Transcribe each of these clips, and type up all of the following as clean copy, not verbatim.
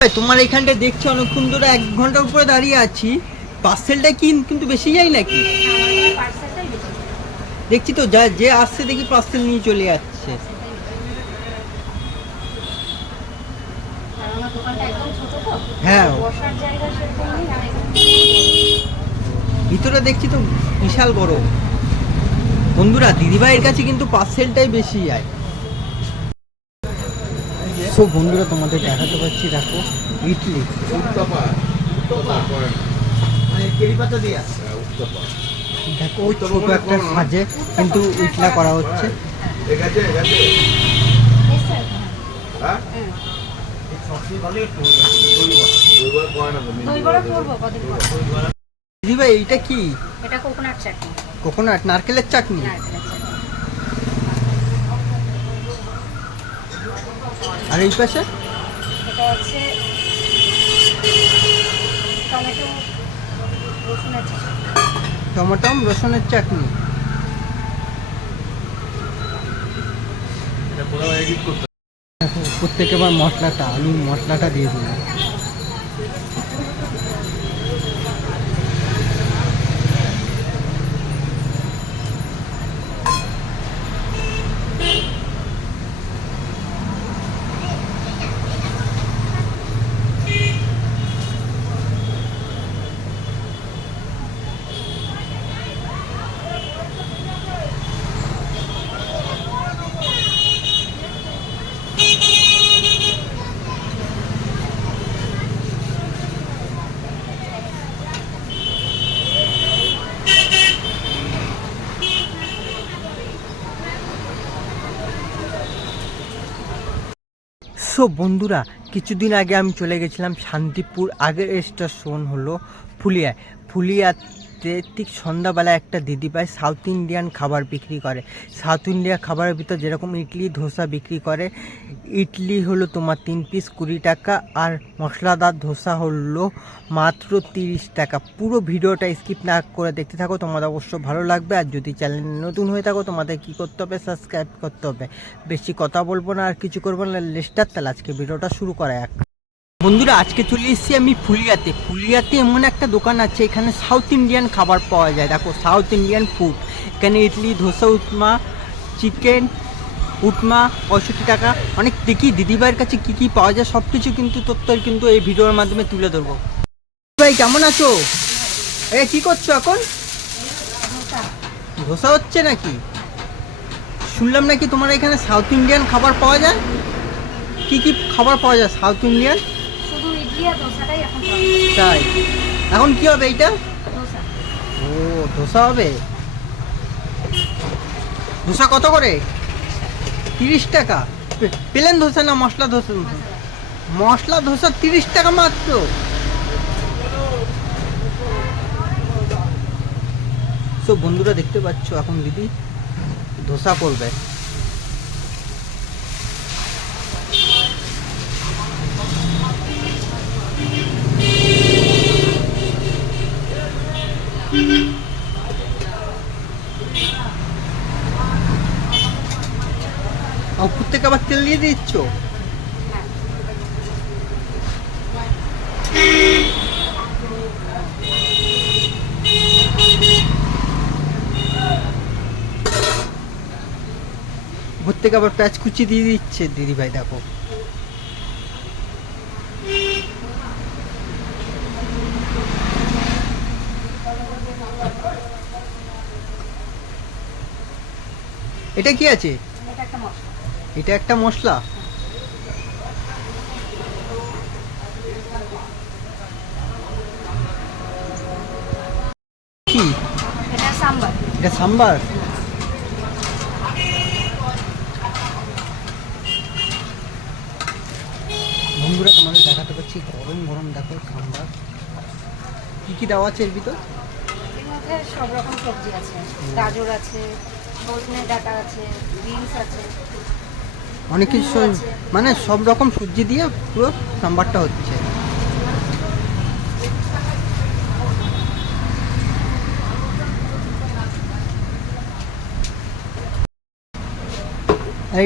তোমার এখানটা দেখছি অনেকক্ষণ ধরে 1 ঘন্টার উপরে দাঁড়িয়ে আছি, পার্সেলটা কিন্তু বেশি যায় নাকি? দেখছি তো যে আসছে দেখি পার্সেল নিয়ে চলে যাচ্ছে। হ্যাঁ, ভিতরে দেখছি তো বিশাল বড়। বন্ধুরা, দিদিভাইয়ের কাছে কিন্তু পার্সেলটাই বেশি যায়। সো বন্ধুরা, তোমাদের দেখাতে পাচ্ছি, দেখো ইডলি, দেখো ছোট একটা সাজে কিন্তু ইটলা করা হচ্ছে। দিদিভাই এইটা কি? এটা কোকোনাট চাটনি। কোকোনাট, নারকেলের চাটনি। আর এই পাশে এটা হচ্ছে টমেটো রসুনের চাটনি। টমেটো রসুনের চাটনি। প্রত্যেকে আবার মশলাটা, আলুর মশলাটা দিয়ে দিলাম। সো বন্ধুরা, কিছুদিন আগে আমি চলে গেছিলাম শান্তিপুর। আগের স্টেশন হলো ফুলিয়াতে ঠিক সন্ধ্যাবেলা একটা দিদিভাই সাউথ ইন্ডিয়ান খাবার বিক্রি করে। সাউথ ইন্ডিয়া খাবারের ভিতর যেরকম ইডলি ধোসা বিক্রি করে। ইডলি হলো তোমার 3 পিস 20 টাকা, আর মশলাদার ধোসা হলো মাত্র 30 টাকা। পুরো ভিডিওটা স্কিপ না করে দেখতে থাকো, তোমাদের অবশ্য ভালো লাগবে। আর যদি চ্যানেল নতুন হয়ে থাকো, তোমাদের কি করতে হবে? সাবস্ক্রাইব করতে হবে। বেশি কথা বলবো না আর কিছু করবো না, লেস্টার তাহলে আজকে ভিডিওটা শুরু করা যাক। বন্ধুরা, আজকে চলে এসেছি আমি ফুলিয়াতে এমন একটা দোকান আছে, এখানে সাউথ ইন্ডিয়ান খাবার পাওয়া যায়। দেখো, সাউথ ইন্ডিয়ান ফুড। এখানে ইডলি ধোসা, উপমা, চিকেন উপমা 65 টাকা। অনেক দেখি দিদিভাইয়ের কাছে কি কি পাওয়া যায়, সব কিছু কিন্তু তথ্য কিন্তু এই ভিডিওর মাধ্যমে তুলে ধরবো। ভাই কেমন আছো? কি করছো এখন? ধোসা হচ্ছে নাকি? শুনলাম নাকি তোমার এখানে সাউথ ইন্ডিয়ান খাবার পাওয়া যায়। কি কি খাবার পাওয়া যায় সাউথ ইন্ডিয়ান? শুধু ইডলি আর ধোসাটাই এখন তাই? এখন কি হবে এইটা? ধোসা। ও, ধোসা হবে। ধোসা কত করে? 30 টাকা। প্লেন ধোসা না মশলা ধোসা? মশলা ধোসা 30 টাকা মাত্র। সব বন্ধুরা দেখতে পাচ্ছ, এখন দিদি ধোসা করবে। উপর থেকে আবার তেল দিয়ে দিচ্ছ? উপর থেকে আবার প্যাঁচ কুচি দিয়ে দিচ্ছে দিদি ভাই, দেখো। এটা কি আছে? এটা একটা মশলা। কি এটা? সাম্বার। এটা সাম্বার। বন্ধুরা, তোমাদের দেখাতে পাচ্ছি গরম গরম, দেখো সাম্বার। কি কি দেওয়া আছে এর ভিতর? এর মধ্যে সব রকম সবজি আছে। গাজর আছে, সজনে ডাঁটা আছে, বিনস আছে, অনেক কিছু, মানে সব রকম সবজি দিয়ে পুরো সাম্বারটা হচ্ছে।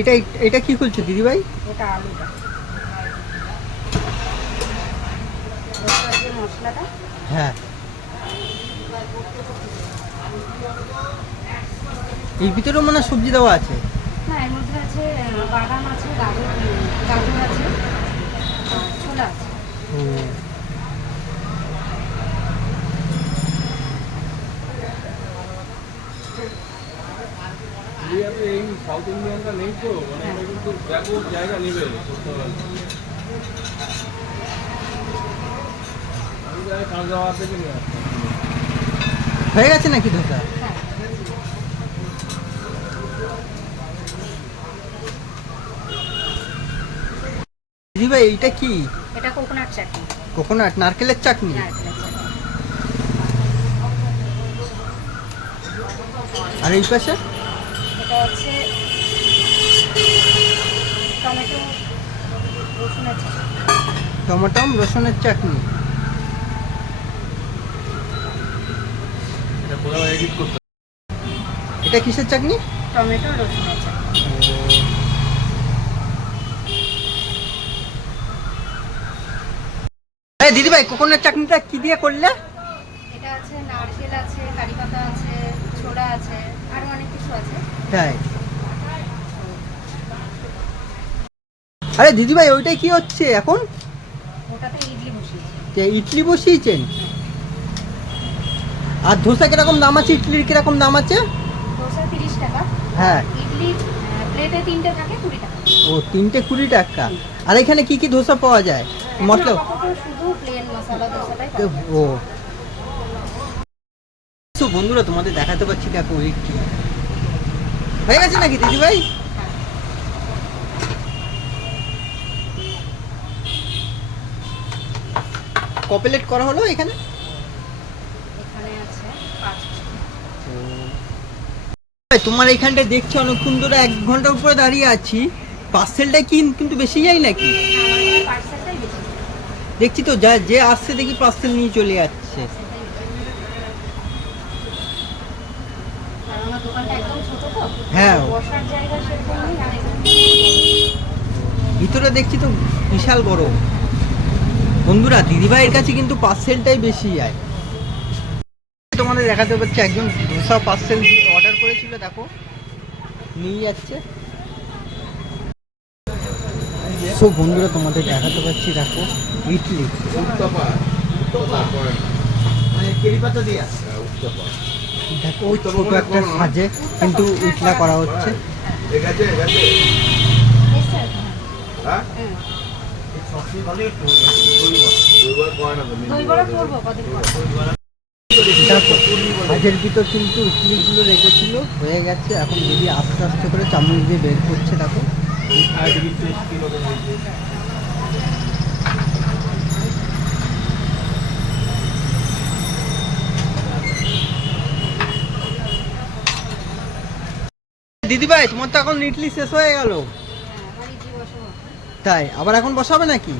এটা এটা কি খুলছো দিদি ভাই? এটা আলুটা। মশলাটা। হ্যাঁ, এর ভিতরেও মানে সবজি দেওয়া আছে। না, এর মধ্যে আছে বাদাম আছে, গাজর গাজর আছে, আর ছোলা আছে। ও, ইন্ডিয়াতে এই সাউথ ইন্ডিয়ানটা নেই তো, মানে এটা কিন্তু ব্যাপক জায়গা নেবে করতে হবে। আমি যাই খাওয়া থেকে নিয়ে আসতাম। হয়ে গেছে নাকি ধোসা? হ্যাঁ, দিদি ভাই এইটা কি? এটা কোকোনাট চাটনি। কোকোনাট, নারকেলের চাটনি। নারকেলের চাটনি। আর এই পাশে এটা হচ্ছে টমেটো রসুনের চাটনি। টমেটো রসুনের চাটনি। এটা কোথাও এডিট করতে এটা কিসের চাটনি? টমেটো রসুনের চাটনি। এই দিদি ভাই, কোকোনাট চাটনিটা কি দিয়ে করলে? এটা আছে নারকেল আছে, কারি পাতা আছে, ছোলা আছে, আরো অনেক কিছু আছে। তাই? আরে দিদি ভাই, ওইটাই কি হচ্ছে এখন? ওটাতে ইডলি বসিয়েছি। যে ইডলি বসিয়েছেন? আর ধোসা কিরকম দাম আছে, ইডলির কিরকম দাম আছে? দোসা 30 টাকা। হ্যাঁ। ইডলি প্লেটে 3টে থাকে 20 টাকা। ও, 3টে 20 টাকা। আর এখানে কি কি ধোসা পাওয়া যায়? মশলা? এখন আপাতত শুধু প্লেন মশলা দোসাটাই পাওয়া যায়। ও, তো বন্ধুরা তোমাদের দেখাতে পাচ্ছি দেখো ইডলি হয়ে গেছে নাকি দিদি ভাই? ক প্লেট করা হলো এখানে? এখানে আছে 5। তোমার এইখানটা দেখছি অনেকক্ষণ ধরে, 1 ঘন্টার উপরে দাঁড়িয়ে আছি। পার্সেলটা কি কিন্তু বেশি যায় নাকি? আমাদের পার্সেলটাই বেশি। দেখছি তো যা যে আসছে দেখি পার্সেল নিয়ে চলে যাচ্ছে। আর আমার দোকানটা একদম ছোট তো। হ্যাঁ। বসার জায়গা সেরকম নেই, আর এখানে ভিতরে দেখছি তো বিশাল বড়। বন্ধুরা দিদিভাইয়ের কাছে কিন্তু পার্সেলটাই বেশি যায়। তোমাদের দেখাতে পাচ্ছি একজন ধোসা পার্সেল অর্ডার করেছিল, দেখো নিয়ে যাচ্ছে। সো বন্ধুরা তোমাদের দেখাতে পাচ্ছি দেখো ইডলি, উত্তাপা মানে কেরি পাতা দিয়ে দেখো ছোট একটা সাজে কিন্তু ইটলা করা হচ্ছে। ঠিক আছে এসছে আর কি। হ্যাঁ হুম। দুইবার কয় না তুমি দই বড়া করবো কদিন পর। দেখো সাজের ভিতর কিন্তু ইডলিগুলো রেখেছিল, হয়ে গেছে। এখন দিদি আস্তে আস্তে করে চামচ দিয়ে বের করছে দেখো। দিদি ভাই, তোমার তো এখন ইডলি শেষ হয়ে গেল। হ্যাঁ, আবার ইডলি বসাবো। তাই আবার এখন বসাবে নাকি?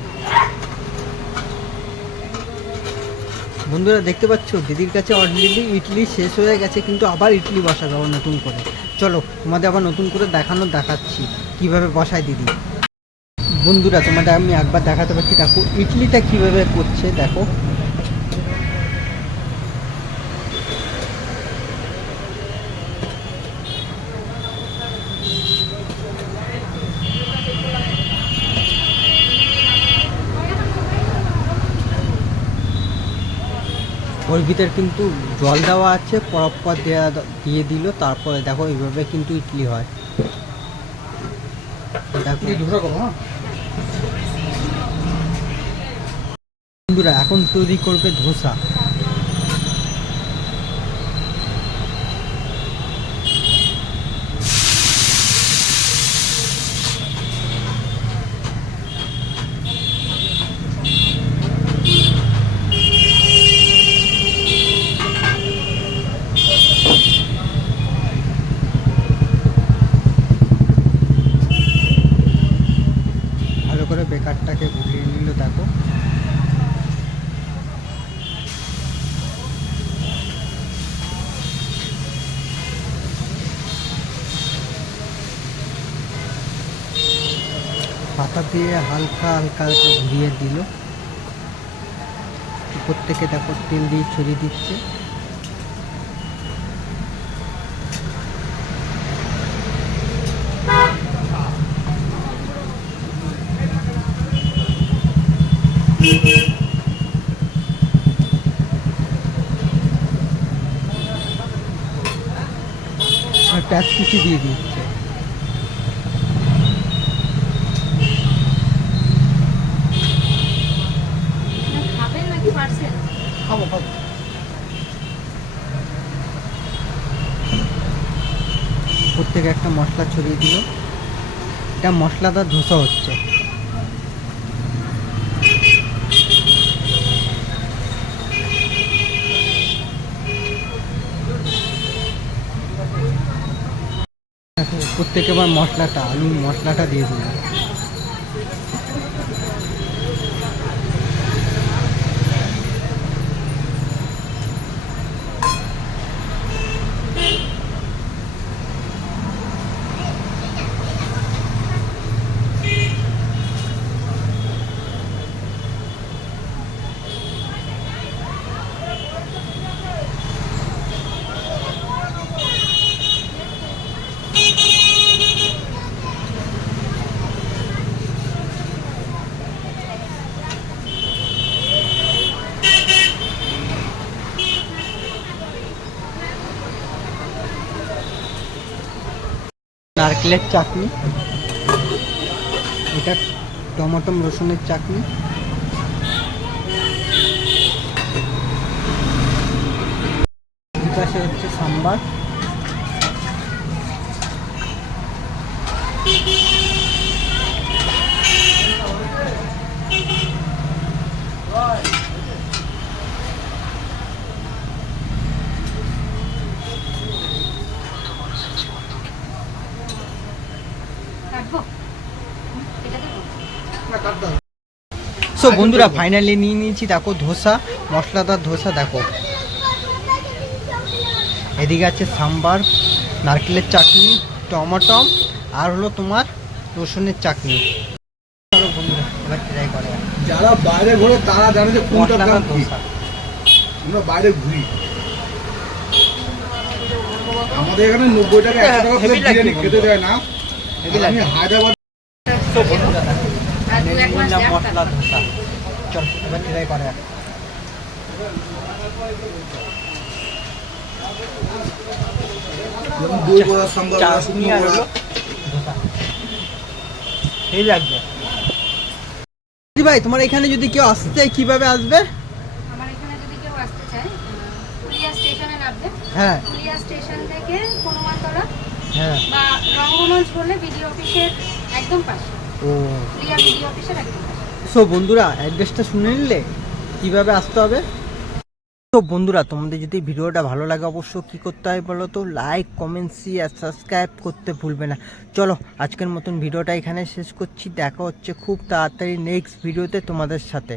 বন্ধুরা দেখতে পাচ্ছ দিদির কাছে অলরেডি ইডলি শেষ হয়ে গেছে, কিন্তু আবার ইডলি বসাবে আবার নতুন করে। চলো তোমাদের আবার নতুন করে দেখাচ্ছি কিভাবে বসায় দিদি। বন্ধুরা তোমাদের আমি একবার দেখাতে পাচ্ছি, দেখো ইডলিটা কিভাবে করছে দেখো। ওর ভিতর কিন্তু জল দেওয়া আছে, পরপর দিয়ে দিল, তারপরে দেখো এইভাবে কিন্তু ইডলি হয়। দেখো বন্ধুরা এখন তৈরি করবে ধোসা। ভালো করে বেকারটাকে ঘুরিয়ে নিল দেখো। পাতা দিয়ে হালকা হালকা ঘুরিয়ে দিল। প্রত্যেকে দেখো তেল দিয়ে ছড়িয়ে দিচ্ছে। আর পেঁয়াজ কুচি দিয়ে দিচ্ছে। খাবেন নাকি পার্সেল? খাবো খাবো। প্রত্যেকে একটা মশলা ছড়িয়ে দিল। এটা মশলাদার ধোসা হচ্ছে। প্রত্যেকে আবার মশলাটা আলুর মশলাটা দিয়ে দিল। নারকেলের চাটনি, এটা টমেটো রসুনের চাটনি, পাশে হচ্ছে সাম্বার, কাটবো? এটা দেবো? সো বন্ধুরা ফাইনালি নিয়ে নিয়েছি দেখো ধোসা, মশলাদার ধোসা দেখো। এদিকে আছে সাম্বার, নারকেলের চাটনি, টমেটো আর হলো তোমার রসুনের চাটনি। চলো বন্ধুরা এবার ট্রাই করা যাক। যারা বাইরে ঘোরে তারা জানে যে কোনটা মশলাদার দাম কি। ধোসা। আমরা বাইরে ঘুরি, আমাদের এখানে 90 টাকা 100 টাকা Heavy প্লেট বিরিয়ানি লাগছে খেতে দেয় না। Heavy আমি লাগছে। হায়দ্রাবাদ তো বন্ধুরা দেখো আর দু এক মাস নিলাম যাক মশলা তারপর। ধোসা। চল এবার ট্রাই করা যাক। দই বড়া, সাম্বার বড়া, চাটনি শুকনো আর বড়া। হলো ধোসা। এই লাগবে। দিদি ভাই তোমার এখানে যদি কেউ আসতে চায় কিভাবে আসবে? আমার এখানে যদি কেউ আসতে চায়, পুলিয়া স্টেশনে নামবে। হ্যাঁ পুলিয়া স্টেশন থেকে হনুমানতলা হ্যাঁ। বা রঙ্গমঞ্চ বললে বিডিও অফিসের একদম পাশে, ও পুলিয়া বিডিও অফিসের একদম পাশে। সো বন্ধুরা অ্যাড্রেসটা শুনে নিলে কিভাবে আসতে হবে। তো বন্ধুরা তোমাদের যদি ভিডিওটা ভালো লাগে অবশ্যই কী করতে হয় বলো তো, লাইক কমেন্ট শেয়ার সাবস্ক্রাইব করতে ভুলবে না। চলো আজকের মতন ভিডিওটা এখানে শেষ করছি, দেখা হচ্ছে খুব তাড়াতাড়ি নেক্সট ভিডিওতে তোমাদের সাথে।